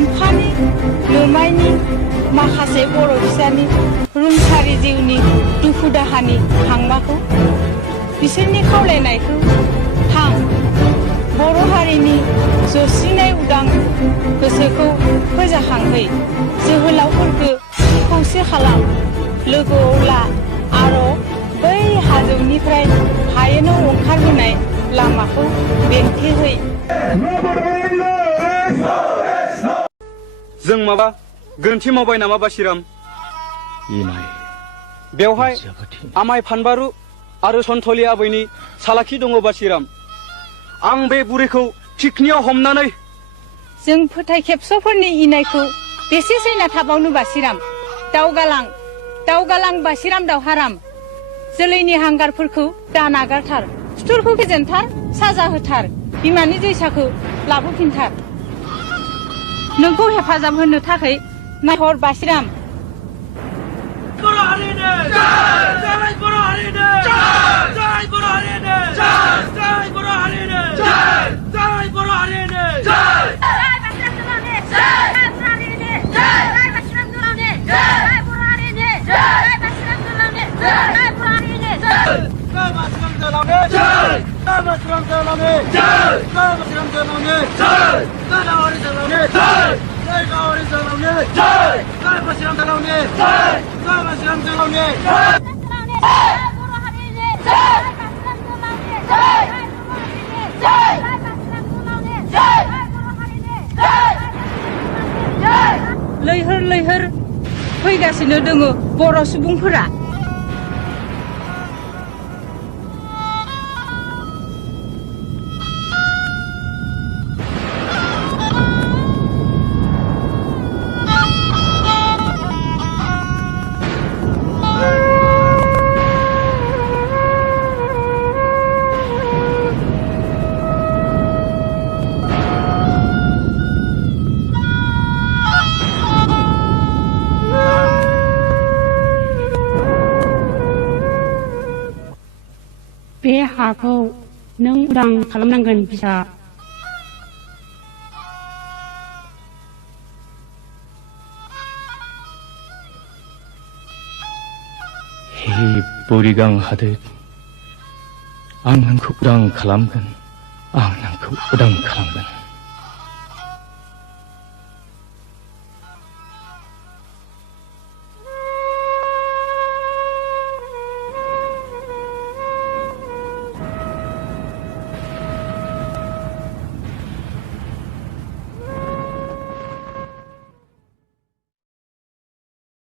लोमफानि लोमायनि माखासे बर' फिसानि रुंसारि जिउनि दुखु दाहानि हांमाखौ बिसोरनि खावलायनायखौ हां बर' हारिनि जसिनाय उदां गोसोखौ फोजाखांहै जोहोलावफोरखौ खौसे खालाम लोगोआव ला आरो बै हाजोनिफ्राय हायेनाव ओंखारबोनाय लामाखौ बेंथेहै जों माबा गोरोन्थि मावबाय नामा बासिराम? बेवहाय आमाय फानबारु आरो सन्थलि आबैनि सालाखि दङ बासिराम। आं बे बुरैखौ थिखनियाव हमनानै जों फोथाय खेबस'फोरनि इनायखौ बेसे सैना थाबावनो बासिराम। दावगालां बासिराम दावहाराम जोलैनि हांगारफोरखौ दा नागारथार सुथुरखौ फेजेनथार साजा होथार बिमानि जैसाखौ लाबोफिनथार नोंखौ हेफाजाब होनो थाखाय नायहर बासिराम। बर' हारिनो जय बर' हारिनो जय बर' हारिनो जय बर' हारिनो जय बर' हारिनो लैहोर फैगासिनो दङ बर' सुबुंफोरा। बे हाखौ नों उदां खालामनांगोन फिसा। हे बोरिगां हादोर, आं नोंखौ उदां खालामगोन, आं नोंखौ उदां खालामगोन।